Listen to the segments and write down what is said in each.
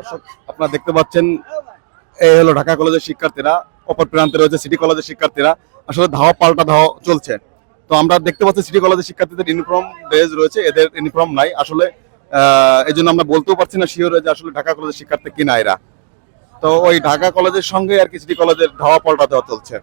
দর্শক আপনারা দেখতে পাচ্ছেন এই হলো ঢাকা কলেজের শিক্ষার্থীরা, অপর প্রান্তে রয়েছে সিটি কলেজের শিক্ষার্থীরা। আসলে ধাওয়া পাল্টা ধাওয়া চলছে। তো আমরা দেখতে পাচ্ছি সিটি কলেজের শিক্ষার্থীদের ইউনিফর্ম ড্রেস রয়েছে, এদের ইউনিফর্ম নাই আসলে। এই জন্য আমরা বলতেও পারছি না শিওর যে আসলে ঢাকা কলেজের শিক্ষার্থী কিনা এরা। তো ওই ঢাকা কলেজের সঙ্গে আর কি সিটি কলেজের ধাওয়া পাল্টা দেওয়া চলছে।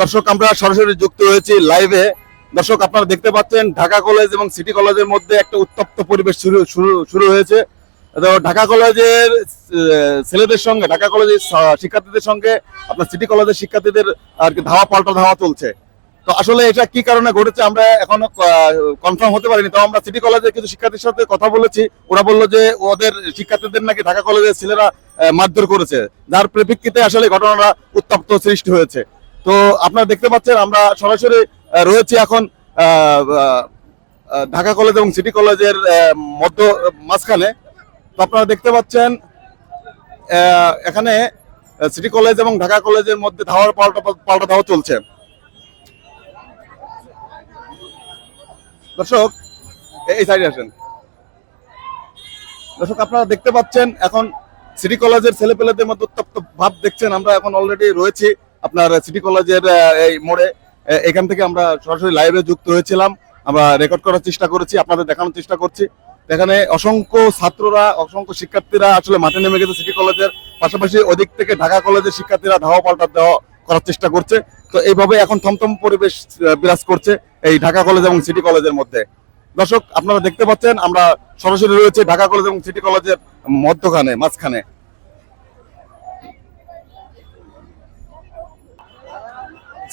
দর্শক আমরা সরাসরি যুক্ত হয়েছি লাইভে। দর্শক আপনারা দেখতে পাচ্ছেন ঢাকা কলেজ এবং সিটি কলেজের মধ্যে একটা উত্তপ্ত পরিবেশ শুরু হয়েছে। ঢাকা কলেজের ছেলেদের সঙ্গে, ঢাকা কলেজের শিক্ষার্থীদের সঙ্গে আপনার সিটি কলেজের শিক্ষার্থীদের আর কি ধাওয়া পাল্টা ধাওয়া চলছে। তো আসলে এটা কি কারণে ঘটেছে আমরা এখনো কনফার্ম হতে পারিনি। তো আমরা সিটি কলেজের কিছু শিক্ষার্থীর সাথে কথা বলেছি, ওরা বললো যে ওদের শিক্ষার্থীদের নাকি ঢাকা কলেজের ছেলেরা মারধর করেছে, যার প্রেক্ষিতে আসলে ঘটনাটা উত্তপ্ত সৃষ্টি হয়েছে। তো আপনারা দেখতে পাচ্ছেন আমরা সরাসরি রয়েছি এখন ঢাকা কলেজ এবং সিটি কলেজের মাঝখানে। তো আপনারা দেখতে পাচ্ছেন এখানে সিটি কলেজ এবং ঢাকা কলেজের মধ্যে ধাওয়ার পাল্টা ধাওয়া চলছে। দর্শক এই সাইডে আসেন। দর্শক আপনারা দেখতে পাচ্ছেন এখন সিটি কলেজের ছেলেপেলেদের মধ্যে উত্তপ্ত ভাব দেখছেন। আমরা এখন অলরেডি রয়েছি আপনার সিটি কলেজের এই মোড়ে। এখান থেকে আমরা সরাসরি লাইভে যুক্ত হয়েছিলাম, আমরা রেকর্ড করার চেষ্টা করেছি, আপনাদের দেখানোর চেষ্টা করছি। এখানে অসংখ্য ছাত্ররা, অসংখ্য শিক্ষার্থীরা আসলে মাঠে নেমে গেছে সিটি কলেজের, পাশাপাশি ওদিক থেকে ঢাকা কলেজের শিক্ষার্থীরা ধাওয়া পাল্টা দেওয়া করার চেষ্টা করছে। তো এইভাবে এখন থমথম পরিবেশ বিরাজ করছে এই ঢাকা কলেজ এবং সিটি কলেজের মধ্যে। দর্শক আপনারা দেখতে পাচ্ছেন আমরা সরাসরি রয়েছে ঢাকা কলেজ এবং সিটি কলেজের মাঝখানে।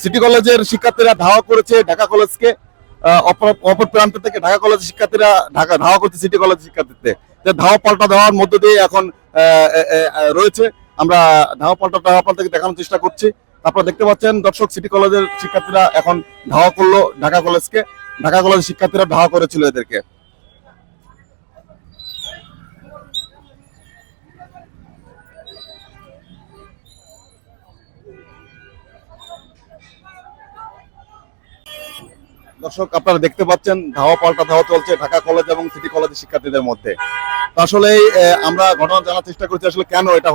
সিটি কলেজের শিক্ষার্থীরা ধাওয়া করেছে ঢাকা কলেজকে, অপর প্রান্ত থেকে ঢাকা কলেজের শিক্ষার্থীরা ধাওয়া করছে সিটি কলেজ শিক্ষার্থীদের। ধাওয়া পাল্টা দেওয়ার মধ্য দিয়ে এখন রয়েছে, আমরা ধাওয়া পাল্টা দেখানোর চেষ্টা করছি। আপনারা দেখতে পাচ্ছেন দর্শক সিটি কলেজের শিক্ষার্থীরা এখন ধাওয়া করলো ঢাকা কলেজকে, ঢাকা কলেজের শিক্ষার্থীরা ধাওয়া করেছিল এদেরকে। দর্শক আপনারা দেখতে পাচ্ছেন ধাওয়া পাল্টা ধাওয়া চলছে ঢাকা কলেজ এবং সিটি কলেজের শিক্ষার্থীদের মধ্যে। আসলে আমরা ঘটনা জানার চেষ্টা করছি আসলে কেন এটা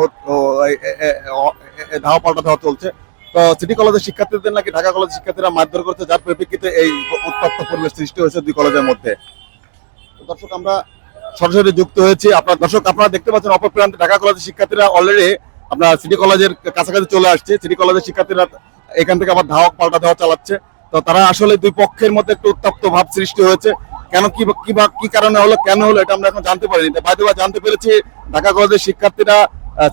ধাওয়া পাল্টা ধাওয়া চলছে। তো সিটি কলেজের শিক্ষার্থীদের নাকি ঢাকা কলেজের শিক্ষার্থীরা মারধর করছে, যার পরিপ্রেক্ষিতে এই উত্তপ্ত পরিবেশ সৃষ্টি হয়েছে দুই কলেজের মধ্যে। দর্শক আমরা সরাসরি যুক্ত হয়েছি। দর্শক আপনারা দেখতে পাচ্ছেন অপর প্রান্তে ঢাকা কলেজের শিক্ষার্থীরা অলরেডি আপনার সিটি কলেজের কাছাকাছি চলে আসছে। সিটি কলেজের শিক্ষার্থীরা এখান থেকে আবার ধাওয়া পাল্টা ধাওয়া চালাচ্ছে। তো তারা আসলে দুই পক্ষের মধ্যে একটু উত্তপ্ত ভাব সৃষ্টি হয়েছে। কেন কি কারণে হলো, কেন হলো এটা আমরা এখন জানতে পারিনি। বাইরে জানতে পেরেছি ঢাকা কলেজের শিক্ষার্থীরা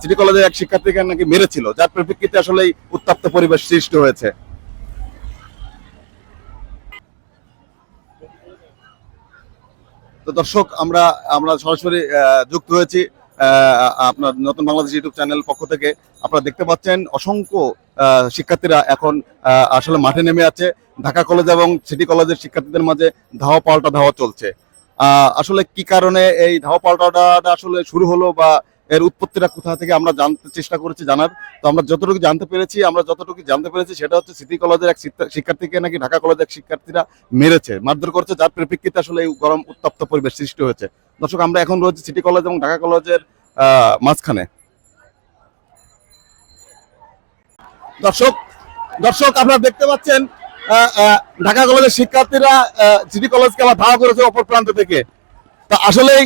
সিটি কলেজের এক শিক্ষার্থীকে নাকি মেরেছিল, যার পরিপ্রেক্ষিতে আসলে উত্তপ্ত পরিবেশ সৃষ্টি হয়েছে। তো দর্শক আমরা সরাসরি যুক্ত হয়েছি আপনার নতুন বাংলাদেশ ইউটিউব চ্যানেল পক্ষ থেকে। আপনারা দেখতে পাচ্ছেন অসংখ্য শিক্ষার্থীরা এখন আসলে মাঠে নেমে আছে। ঢাকা কলেজ এবং সিটি কলেজের শিক্ষার্থীদের মাঝে ধাওয়া পাল্টা ধাওয়া চলছে। আসলে কি কারণে এই ধাওয়া পাল্টাটা আসলে শুরু হলো বা এর উৎপত্তিটা কোথা থেকে আমরা জানতে চেষ্টা করেছি জানার। তো আমরা যতটুকু জানতে পেরেছি সেটা হচ্ছে সিটি কলেজের এক শিক্ষার্থীকে নাকি ঢাকা কলেজের এক শিক্ষার্থীরা মারধর করছে, যার পরিপ্রেক্ষিতে আসলে এই গরম উত্তপ্ত পরিবেশ সৃষ্টি হয়েছে। দর্শক আমরা এখন রয়েছে সিটি কলেজ এবং ঢাকা কলেজের মাঝখানে। দর্শক আপনারা দেখতে পাচ্ছেন ঢাকা কলেজের শিক্ষার্থীরা সিটি কলেজকে আবার ধাওয়া করেছে অপর প্রান্ত থেকে। তা আসলেই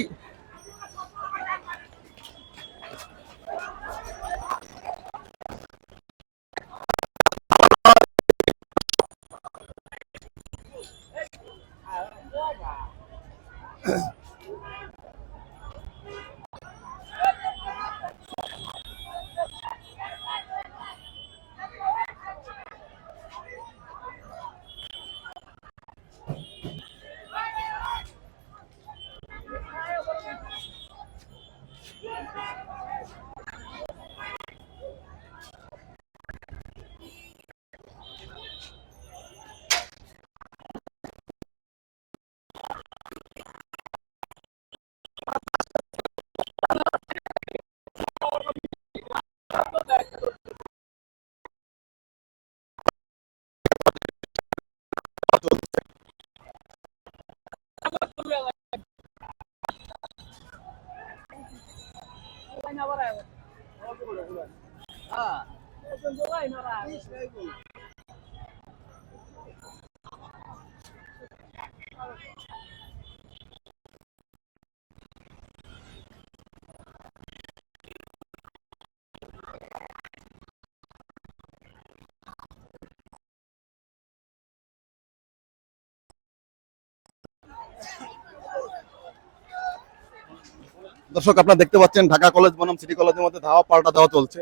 দর্শক আপনারা দেখতে পাচ্ছেন ঢাকা কলেজ বনাম সিটি কলেজের মধ্যে ধাওয়া পাল্টা ধাওয়া চলছে।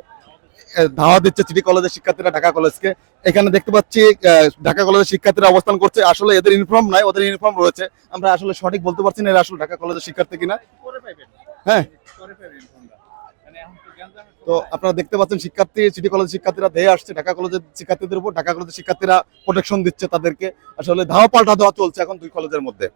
ধাওয়া দিচ্ছে সিটি কলেজের শিক্ষার্থীরা ঢাকা কলেজকে। এখানে দেখতে পাচ্ছি ঢাকা কলেজের শিক্ষার্থীরা অবস্থান করছে। আসলে এদের ইউনিফর্ম নাই, ওদের ইউনিফর্ম রয়েছে। আমরা আসলে সঠিক বলতে পারছি না এরা আসলে ঢাকা কলেজের শিক্ষার্থী কিনা। হ্যাঁ, তো আপনারা দেখতে পাচ্ছেন শিক্ষার্থী সিটি কলেজের শিক্ষার্থীরা ধেয়ে আসছে ঢাকা কলেজের শিক্ষার্থীদের উপর। ঢাকা কলেজের শিক্ষার্থীরা প্রোটেকশন দিচ্ছে তাদেরকে। আসলে ধাওয়া পাল্টা ধাওয়া চলছে এখন দুই কলেজের মধ্যে।